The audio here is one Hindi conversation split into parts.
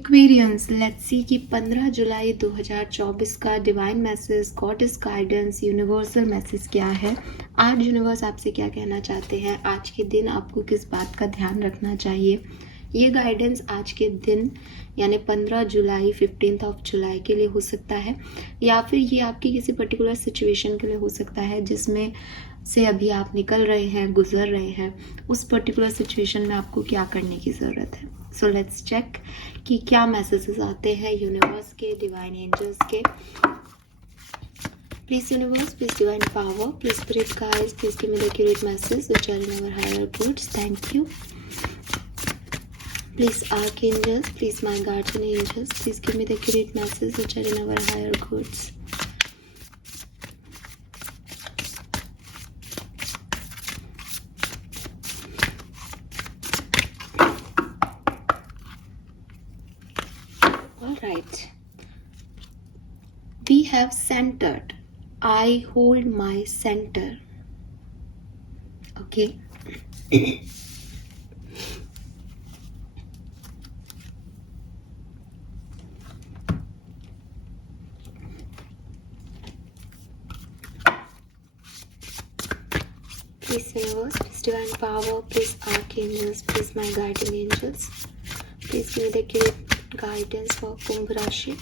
एक्वेरियंस, लेट्स सी कि 15 जुलाई 2024 का divine message, goddess guidance, universal message क्या है। आज यूनिवर्स आपसे क्या कहना चाहते हैं, आज के दिन आपको किस बात का ध्यान रखना चाहिए। ये गाइडेंस आज के दिन यानी 15 जुलाई 15 जुलाई के लिए हो सकता है, या फिर ये आपकी किसी पर्टिकुलर सिचुएशन के लिए हो सकता है जिसमें से अभी आप निकल रहे हैं, गुजर रहे हैं। उस पर्टिकुलर सिचुएशन में आपको क्या करने की ज़रूरत है। सो लेट्स चेक कि क्या मैसेजेस आते हैं यूनिवर्स के, डिवाइन एंजल्स के। Please universe, please divine power, please spirit guides, please give me the accurate message which are in our higher goods. Thank you. Please archangels, please my guardian angels, please give me the accurate message which are in our higher goods. Right, we have centered. I hold my center. Okay. Please universe, please divine power, please archangels, please my guardian angels, please give me the accurate guidance for Kumbh Rashi.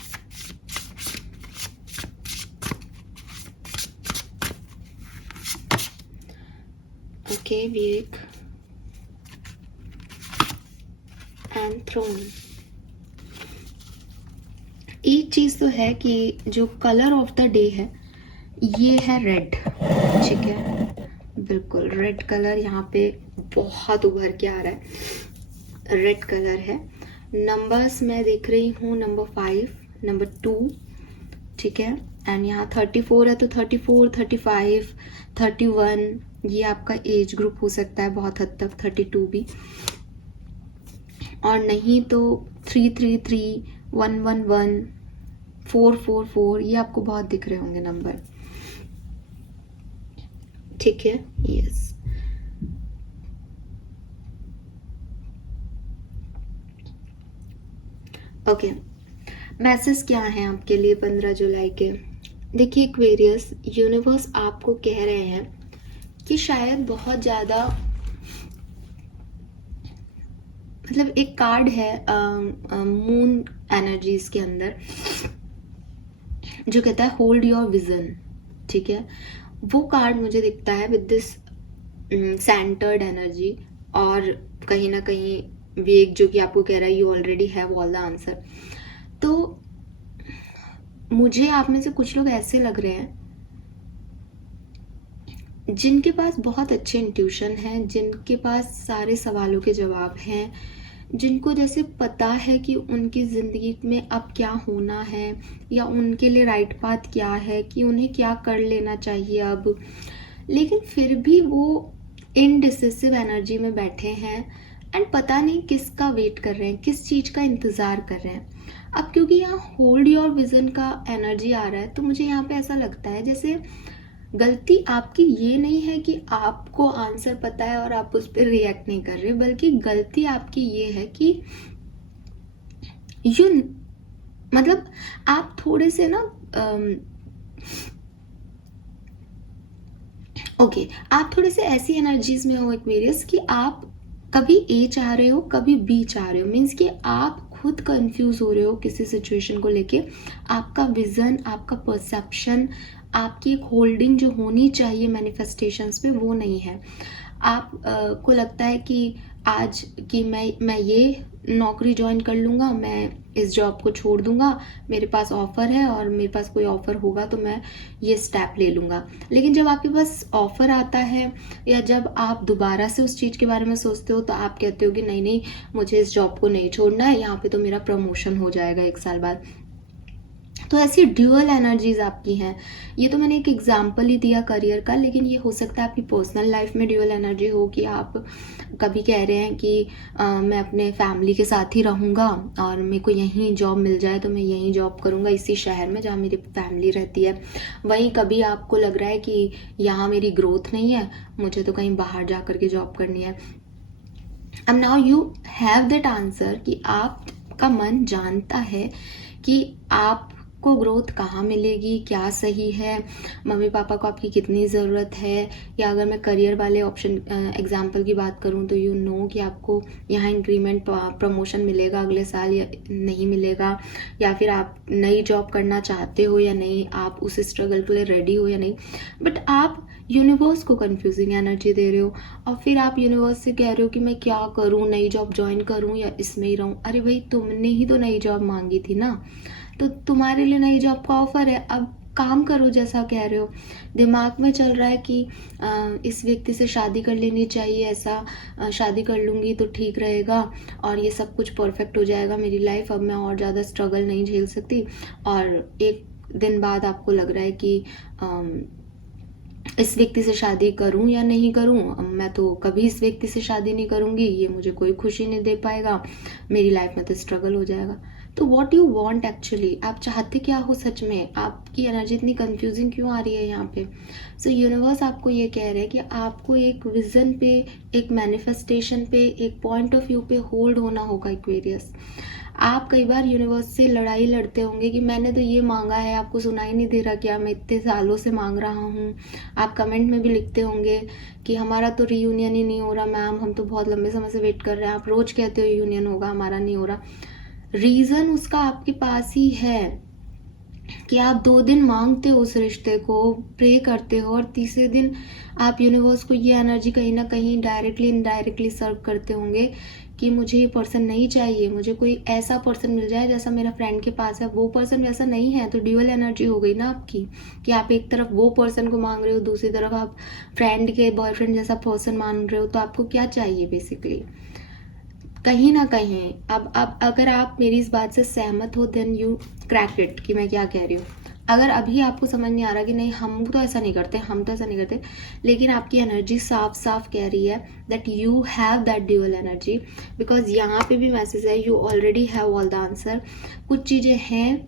Okay, Vivek and Throne. एक चीज तो है कि जो कलर ऑफ द डे है ये है रेड, ठीक है, बिल्कुल रेड कलर यहाँ पे बहुत उभर के आ रहा है। रेड कलर है। नंबर्स मैं देख रही हूँ, नंबर 5, नंबर 2, ठीक है, एंड यहाँ 34 है, तो 34, 35, 31 ये आपका एज ग्रुप हो सकता है बहुत हद तक, 32 भी, और नहीं तो 333, 111, 444 ये आपको बहुत दिख रहे होंगे नंबर, ठीक है। यस, ओके, मैसेज क्या है आपके लिए 15 जुलाई के। देखिए एक्वेरियस, यूनिवर्स आपको कह रहे हैं कि शायद बहुत ज़्यादा, मतलब एक कार्ड है मून एनर्जीज के अंदर जो कहता है होल्ड योर विजन, ठीक है। वो कार्ड मुझे दिखता है विद दिस सेंटर्ड एनर्जी, और कहीं ना कहीं वेग जो कि आपको कह रहा है you already have all the answer. तो मुझे आप में से कुछ लोग ऐसे लग रहे हैं जिनके पास बहुत अच्छे इंट्यूशन हैं, जिनके पास सारे सवालों के जवाब हैं, जिनको जैसे पता है कि उनकी ज़िंदगी में अब क्या होना है या उनके लिए राइट पाथ क्या है, कि उन्हें क्या कर लेना चाहिए अब, लेकिन फिर भी वो इनडिसिसिव एनर्जी में बैठे हैं एंड पता नहीं किसका वेट कर रहे हैं, किस चीज़ का इंतज़ार कर रहे हैं। अब क्योंकि यहाँ होल्ड योर विजन का एनर्जी आ रहा है, तो मुझे यहाँ पे ऐसा लगता है जैसे गलती आपकी ये नहीं है कि आपको आंसर पता है और आप उस पर रिएक्ट नहीं कर रहे, बल्कि गलती आपकी ये है कि मतलब आप थोड़े से ना आप थोड़े से ऐसी एनर्जीज में हो एक्वेरियस कि आप कभी ए चाह रहे हो, कभी बी चाह रहे हो, मीन्स कि आप खुद कंफ्यूज हो रहे हो किसी सिचुएशन को लेके। आपका विजन, आपका परसेप्शन, आपकी एक होल्डिंग जो होनी चाहिए मैनिफेस्टेशंस पे वो नहीं है। आप को लगता है कि आज कि मैं ये नौकरी ज्वाइन कर लूँगा, मैं इस जॉब को छोड़ दूँगा, मेरे पास ऑफ़र है और मेरे पास कोई ऑफ़र होगा तो मैं ये स्टेप ले लूँगा। लेकिन जब आपके पास ऑफ़र आता है या जब आप दोबारा से उस चीज़ के बारे में सोचते हो तो आप कहते हो कि नहीं नहीं, मुझे इस जॉब को नहीं छोड़ना है, यहाँ पे तो मेरा प्रमोशन हो जाएगा 1 साल बाद। तो ऐसी ड्यूअल एनर्जीज आपकी हैं। ये तो मैंने एक एग्जाम्पल ही दिया करियर का, लेकिन ये हो सकता है आपकी पर्सनल लाइफ में ड्यूअल एनर्जी हो कि आप कभी कह रहे हैं कि मैं अपने फैमिली के साथ ही रहूँगा और मेरे को यहीं जॉब मिल जाए तो मैं यहीं जॉब करूँगा इसी शहर में जहाँ मेरी फैमिली रहती है। वहीं कभी आपको लग रहा है कि यहाँ मेरी ग्रोथ नहीं है, मुझे तो कहीं बाहर जा कर के जॉब करनी है। अब now you have that answer कि आप आपका मन जानता है कि आपको ग्रोथ कहाँ मिलेगी, क्या सही है, मम्मी पापा को आपकी कितनी ज़रूरत है। या अगर मैं करियर वाले ऑप्शन एग्जांपल की बात करूँ तो यू नो कि आपको यहाँ इंक्रीमेंट प्रमोशन मिलेगा अगले साल या नहीं मिलेगा, या फिर आप नई जॉब करना चाहते हो या नहीं, आप उस स्ट्रगल के लिए रेडी हो या नहीं। बट आप यूनिवर्स को कंफ्यूजिंग एनर्जी दे रहे हो और फिर आप यूनिवर्स से कह रहे हो कि मैं क्या करूँ, नई जॉब ज्वाइन करूँ या इसमें ही रहूँ। अरे भाई, तुमने ही तो नई जॉब मांगी थी ना, तो तुम्हारे लिए नई जॉब का ऑफर है, अब काम करो जैसा कह रहे हो। दिमाग में चल रहा है कि इस व्यक्ति से शादी कर लेनी चाहिए, ऐसा शादी कर लूँगी तो ठीक रहेगा और ये सब कुछ परफेक्ट हो जाएगा मेरी लाइफ, अब मैं और ज़्यादा स्ट्रगल नहीं झेल सकती। और एक दिन बाद आपको लग रहा है कि इस व्यक्ति से शादी करूं या नहीं करूं, मैं तो कभी इस व्यक्ति से शादी नहीं करूंगी, ये मुझे कोई खुशी नहीं दे पाएगा, मेरी लाइफ में तो स्ट्रगल हो जाएगा। तो व्हाट यू वांट एक्चुअली, आप चाहते क्या हो सच में? आपकी एनर्जी इतनी कंफ्यूजिंग क्यों आ रही है यहाँ पे? सो यूनिवर्स आपको ये कह रहे हैं कि आपको एक विजन पे, एक मैनिफेस्टेशन पे, एक पॉइंट ऑफ व्यू पे होल्ड होना होगा एक्वेरियस। आप कई बार यूनिवर्स से लड़ाई लड़ते होंगे कि मैंने तो ये मांगा है, आपको सुनाई नहीं दे रहा क्या, मैं इतने सालों से मांग रहा हूँ। आप कमेंट में भी लिखते होंगे कि हमारा तो रीयूनियन ही नहीं हो रहा मैम, हम तो बहुत लंबे समय से वेट कर रहे हैं, आप रोज कहते हो यूनियन होगा, हमारा नहीं हो रहा। रीजन उसका आपके पास ही है कि आप 2 दिन मांगते हो उस रिश्ते को, प्रे करते हो, और तीसरे दिन आप यूनिवर्स को ये एनर्जी कहीं ना कहीं डायरेक्टली इनडायरेक्टली सर्व करते होंगे कि मुझे ये पर्सन नहीं चाहिए, मुझे कोई ऐसा पर्सन मिल जाए जैसा मेरा फ्रेंड के पास है। वो पर्सन वैसा नहीं है, तो ड्यूअल एनर्जी हो गई ना आपकी, कि आप एक तरफ वो पर्सन को मांग रहे हो, दूसरी तरफ आप फ्रेंड के बॉयफ्रेंड जैसा पर्सन मांग रहे हो। तो आपको क्या चाहिए बेसिकली? कहीं ना कहीं अब अगर आप मेरी इस बात से सहमत हो देन यू क्रैक इट कि मैं क्या कह रही हूँ। अगर अभी आपको समझ नहीं आ रहा कि नहीं हम तो ऐसा नहीं करते, हम तो ऐसा नहीं करते, लेकिन आपकी एनर्जी साफ साफ कह रही है that you have that dual energy, because यहाँ पे भी मैसेज है you already have all the answer. कुछ चीज़ें हैं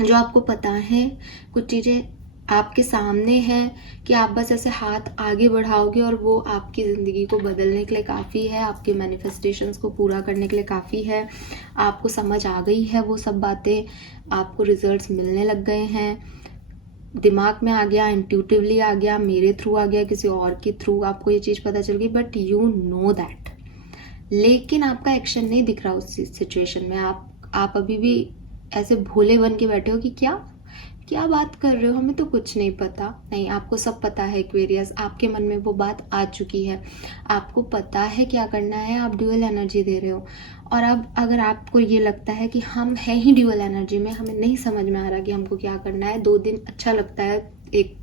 जो आपको पता है, कुछ चीज़ें आपके सामने हैं कि आप बस ऐसे हाथ आगे बढ़ाओगे और वो आपकी ज़िंदगी को बदलने के लिए काफ़ी है, आपके मैनिफेस्टेशंस को पूरा करने के लिए काफ़ी है। आपको समझ आ गई है वो सब बातें, आपको रिजल्ट्स मिलने लग गए हैं, दिमाग में आ गया, इंट्यूटिवली आ गया, मेरे थ्रू आ गया, किसी और के थ्रू आपको ये चीज़ पता चल गई, बट यू नो दैट। लेकिन आपका एक्शन नहीं दिख रहा उस सिचुएशन में। आप अभी भी ऐसे भोले बन के बैठे हो कि क्या बात कर रहे हो, हमें तो कुछ नहीं पता। नहीं, आपको सब पता है एक्वेरियस, आपके मन में वो बात आ चुकी है, आपको पता है क्या करना है, आप ड्यूअल एनर्जी दे रहे हो। और अब अगर आपको ये लगता है कि हम हैं ही ड्यूअल एनर्जी में, हमें नहीं समझ में आ रहा कि हमको क्या करना है, 2 दिन अच्छा लगता है एक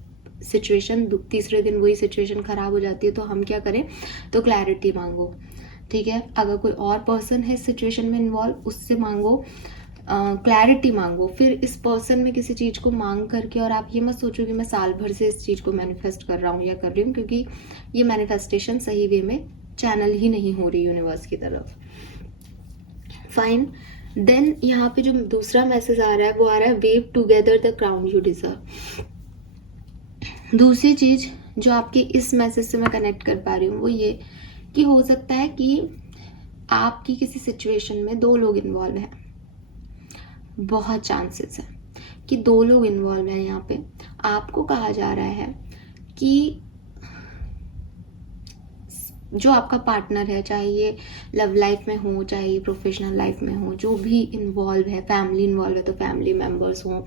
सिचुएशन, तीसरे दिन वही सिचुएशन खराब हो जाती है, तो हम क्या करें? तो क्लैरिटी मांगो, ठीक है? अगर कोई और पर्सन है सिचुएशन में इन्वॉल्व, उससे मांगो, क्लैरिटी मांगो। फिर इस पर्सन में किसी चीज़ को मांग करके, और आप ये मत सोचो कि मैं साल भर से इस चीज़ को मैनिफेस्ट कर रहा हूँ या कर रही हूँ, क्योंकि ये मैनिफेस्टेशन सही वे में चैनल ही नहीं हो रही यूनिवर्स की तरफ। फाइन, देन यहाँ पे जो दूसरा मैसेज आ रहा है वो आ रहा है wave together the crown you deserve. दूसरी चीज़ जो आपकी इस मैसेज से मैं कनेक्ट कर पा रही हूँ वो ये कि हो सकता है कि आपकी किसी सिचुएशन में 2 लोग इन्वॉल्व हैं, बहुत चांसेस है कि 2 लोग इन्वॉल्व हैं। यहाँ पे आपको कहा जा रहा है कि जो आपका पार्टनर है, चाहे ये लव लाइफ में हो, चाहे ये प्रोफेशनल लाइफ में हो, जो भी इन्वॉल्व है, फैमिली इन्वॉल्व है तो फैमिली मेम्बर्स हो,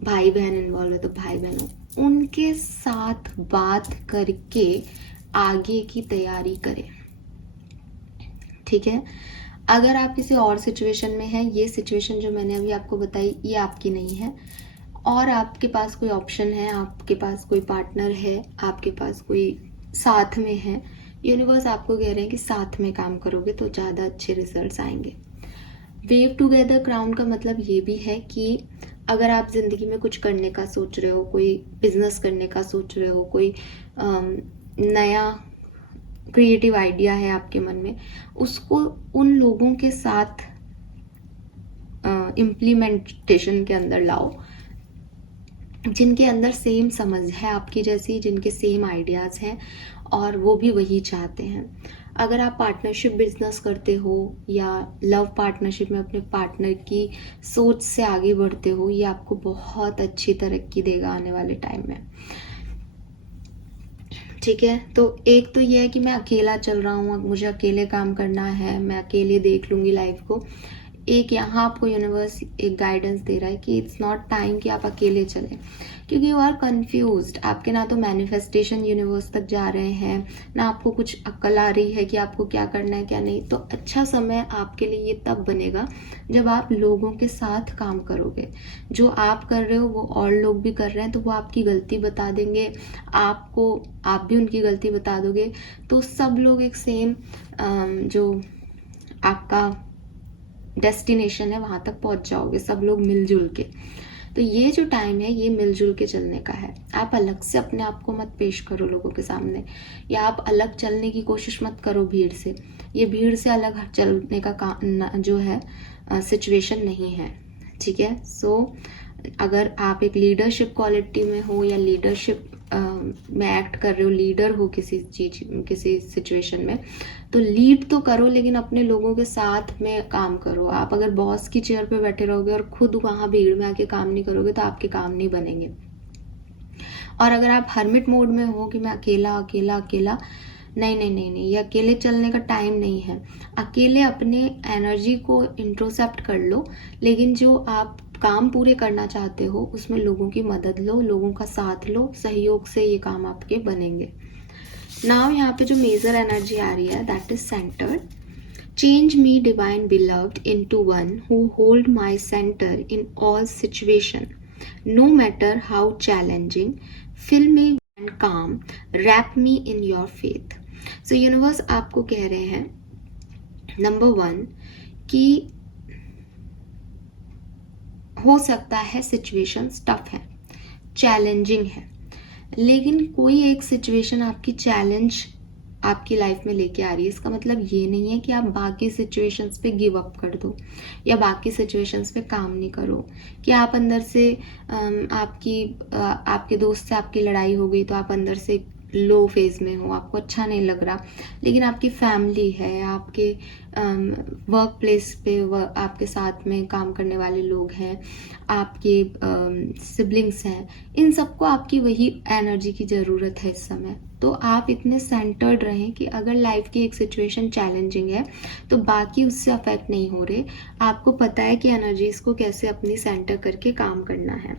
भाई बहन इन्वॉल्व है तो भाई बहन हो, उनके साथ बात करके आगे की तैयारी करें, ठीक है? अगर आप किसी और सिचुएशन में हैं, ये सिचुएशन जो मैंने अभी आपको बताई ये आपकी नहीं है, और आपके पास कोई ऑप्शन है, आपके पास कोई पार्टनर है, आपके पास कोई साथ में है, यूनिवर्स आपको कह रहे हैं कि साथ में काम करोगे तो ज़्यादा अच्छे रिजल्ट्स आएंगे। वेव टुगेदर क्राउन का मतलब ये भी है कि अगर आप ज़िंदगी में कुछ करने का सोच रहे हो, कोई बिजनेस करने का सोच रहे हो, कोई नया क्रिएटिव आइडिया है आपके मन में, उसको उन लोगों के साथ इम्प्लीमेंटेशन के अंदर लाओ जिनके अंदर सेम समझ है आपकी जैसी, जिनके सेम आइडियाज़ हैं, और वो भी वही चाहते हैं। अगर आप पार्टनरशिप बिजनेस करते हो या लव पार्टनरशिप में अपने पार्टनर की सोच से आगे बढ़ते हो, ये आपको बहुत अच्छी तरक्की देगा आने वाले टाइम में। ठीक है, तो एक तो ये है कि मैं अकेला चल रहा हूँ, मुझे अकेले काम करना है, मैं अकेले देख लूँगी लाइफ को। एक यहाँ आपको यूनिवर्स एक गाइडेंस दे रहा है कि इट्स नॉट टाइम कि आप अकेले चलें, क्योंकि यू आर कंफ्यूज्ड। आपके ना तो मैनिफेस्टेशन यूनिवर्स तक जा रहे हैं, ना आपको कुछ अक्ल आ रही है कि आपको क्या करना है क्या नहीं। तो अच्छा समय आपके लिए ये तब बनेगा जब आप लोगों के साथ काम करोगे। जो आप कर रहे हो वो और लोग भी कर रहे हैं, तो वो आपकी गलती बता देंगे आपको, आप भी उनकी गलती बता दोगे, तो सब लोग एक सेम जो आपका डेस्टिनेशन है वहाँ तक पहुँच जाओगे, सब लोग मिलजुल के। तो ये जो टाइम है ये मिलजुल के चलने का है। आप अलग से अपने आप को मत पेश करो लोगों के सामने, या आप अलग चलने की कोशिश मत करो भीड़ से। ये भीड़ से अलग चलने का जो है सिचुएशन नहीं है। ठीक है, सो अगर आप एक लीडरशिप क्वालिटी में हो या लीडरशिप में एक्ट कर रहे हो, लीडर हो किसी चीज किसी सिचुएशन में, तो लीड तो करो लेकिन अपने लोगों के साथ में काम करो। आप अगर बॉस की चेयर पे बैठे रहोगे और खुद वहाँ भीड़ में आके काम नहीं करोगे तो आपके काम नहीं बनेंगे। और अगर आप हर्मिट मोड में हो कि मैं अकेला अकेला अकेला, नहीं नहीं नहीं नहीं, ये अकेले चलने का टाइम नहीं है। अकेले अपने एनर्जी को इंट्रोसेप्ट कर लो, लेकिन जो आप काम पूरे करना चाहते हो उसमें लोगों की मदद लो, लोगों का साथ लो, सहयोग से ये काम आपके बनेंगे। नाउ यहाँ पे जो मेजर एनर्जी आ रही है that is centred. Change me divine beloved into one who hold my centre in all situation, no matter how challenging, fill me and calm, wrap me in your faith. So universe आपको कह रहे हैं नंबर 1 कि हो सकता है सिचुएशंस टफ है, चैलेंजिंग है, लेकिन कोई एक सिचुएशन आपकी चैलेंज आपकी लाइफ में लेके आ रही है। इसका मतलब ये नहीं है कि आप बाकी सिचुएशंस पे गिव अप कर दो या बाकी सिचुएशंस पे काम नहीं करो, कि आप अंदर से आपके दोस्त से आपकी लड़ाई हो गई तो आप अंदर से लो फेज में हो, आपको अच्छा नहीं लग रहा, लेकिन आपकी फैमिली है, आपके वर्क प्लेस पे आपके साथ में काम करने वाले लोग हैं, आपके सिबलिंग्स हैं, इन सबको आपकी वही एनर्जी की ज़रूरत है इस समय। तो आप इतने सेंटर्ड रहें कि अगर लाइफ की एक सिचुएशन चैलेंजिंग है तो बाकी उससे अफेक्ट नहीं हो रहे। आपको पता है कि एनर्जीज को कैसे अपनी सेंटर करके काम करना है।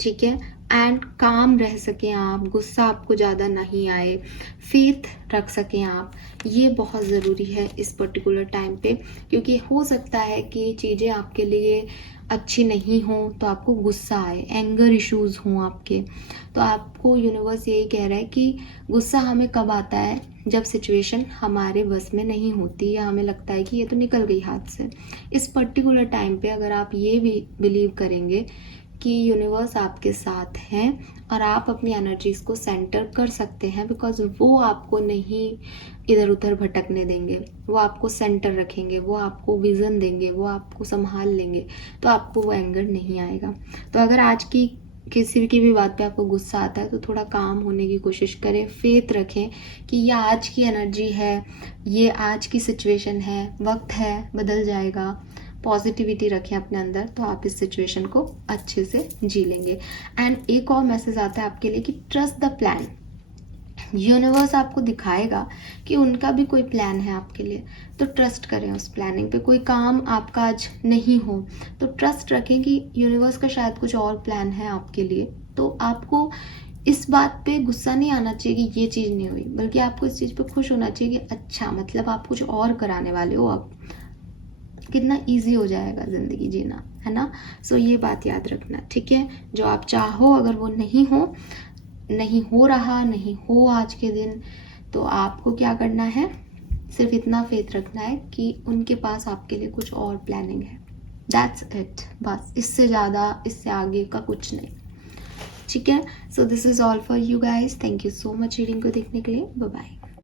ठीक है, एंड काम रह सके आप, गुस्सा आपको ज़्यादा नहीं आए, फेथ रख सकें आप, ये बहुत ज़रूरी है इस पर्टिकुलर टाइम पे, क्योंकि हो सकता है कि चीज़ें आपके लिए अच्छी नहीं हो तो आपको गुस्सा आए, एंगर इश्यूज हों आपके। तो आपको यूनिवर्स यही कह रहा है कि गुस्सा हमें कब आता है, जब सिचुएशन हमारे बस में नहीं होती या हमें लगता है कि ये तो निकल गई हाथ से। इस पर्टिकुलर टाइम पे अगर आप ये भी बिलीव करेंगे कि यूनिवर्स आपके साथ हैं और आप अपनी एनर्जीज को सेंटर कर सकते हैं, बिकॉज वो आपको नहीं इधर उधर भटकने देंगे, वो आपको सेंटर रखेंगे, वो आपको विजन देंगे, वो आपको संभाल लेंगे, तो आपको वो एंगर नहीं आएगा। तो अगर आज की किसी की भी बात पे आपको गुस्सा आता है तो थोड़ा काम होने की कोशिश करें, फेथ रखें कि ये आज की एनर्जी है, ये आज की सिचुएशन है, वक्त है, बदल जाएगा। पॉजिटिविटी रखें अपने अंदर तो आप इस सिचुएशन को अच्छे से जी लेंगे। एंड एक और मैसेज आता है आपके लिए कि ट्रस्ट द प्लान। यूनिवर्स आपको दिखाएगा कि उनका भी कोई प्लान है आपके लिए, तो ट्रस्ट करें उस प्लानिंग पे। कोई काम आपका आज नहीं हो तो ट्रस्ट रखें कि यूनिवर्स का शायद कुछ और प्लान है आपके लिए। तो आपको इस बात पे गुस्सा नहीं आना चाहिए कि ये चीज़ नहीं हुई, बल्कि आपको इस चीज़ पे खुश होना चाहिए कि अच्छा मतलब आप कुछ और कराने वाले हो, अब कितना इजी हो जाएगा ज़िंदगी जीना, है ना। सो ये बात याद रखना, ठीक है। जो आप चाहो अगर वो नहीं हो रहा, नहीं हो आज के दिन, तो आपको क्या करना है, सिर्फ इतना फेथ रखना है कि उनके पास आपके लिए कुछ और प्लानिंग है। दैट्स इट, बस इससे ज़्यादा इससे आगे का कुछ नहीं, ठीक है। So this is all for you guys. Thank you so much reading को देखने के लिए। Bye bye.